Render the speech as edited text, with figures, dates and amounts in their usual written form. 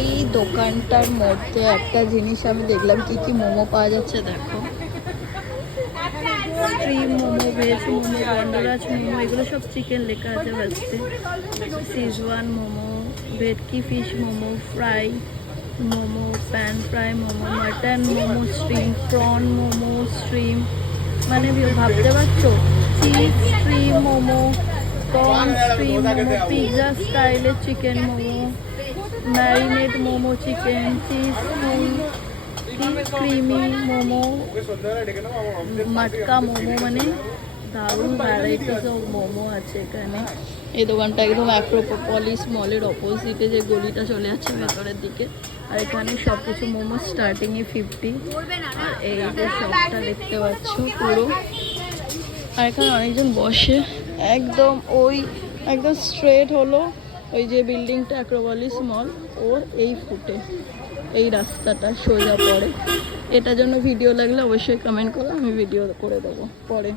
এই দোকানটার মধ্যে একটা জিনিস আমি দেখলাম কি কি মোমো পাওয়া যাচ্ছে দেখো। স্ট্রিম মোমো, ভেজ মোমো, গন্ডরাজ মোমো, এগুলো সব চিকেন লেখা আছে বাসতে। সিজওয়ান মোমো, ভেটকি fish momo, fry momo, pan fry momo, mutton momo steam, prawn momo steam, মানে ভাবতে পারছো cheese steam momo, corn steam momo, pizza স্টাইলের chicken momo, marinate momo chicken, cheese full, creamy momo, matka momo, মানে দারুণ ভ্যারাইটিস অফ মোমো আছে এখানে। এই দোকানটা একদম অ্যাক্রোপলিস মলের অপোজিটে যে গলিটা চলে যাচ্ছে ভেতরের দিকে। আর এখানে সব কিছু মোমো স্টার্টিংয়ে 50। আর এই যে শপটা দেখতে পাচ্ছ পুরো। আর এখানে অনেকজন বসে একদম একদম স্ট্রেট হলো ওই যে বিল্ডিংটা অ্যাক্রোপলিস মল, ওর এই ফুটে এই রাস্তাটা সোজা পড়ে। এটার জন্য ভিডিও লাগলে অবশ্যই কমেন্ট করো, আমি ভিডিও করে দেবো পরে।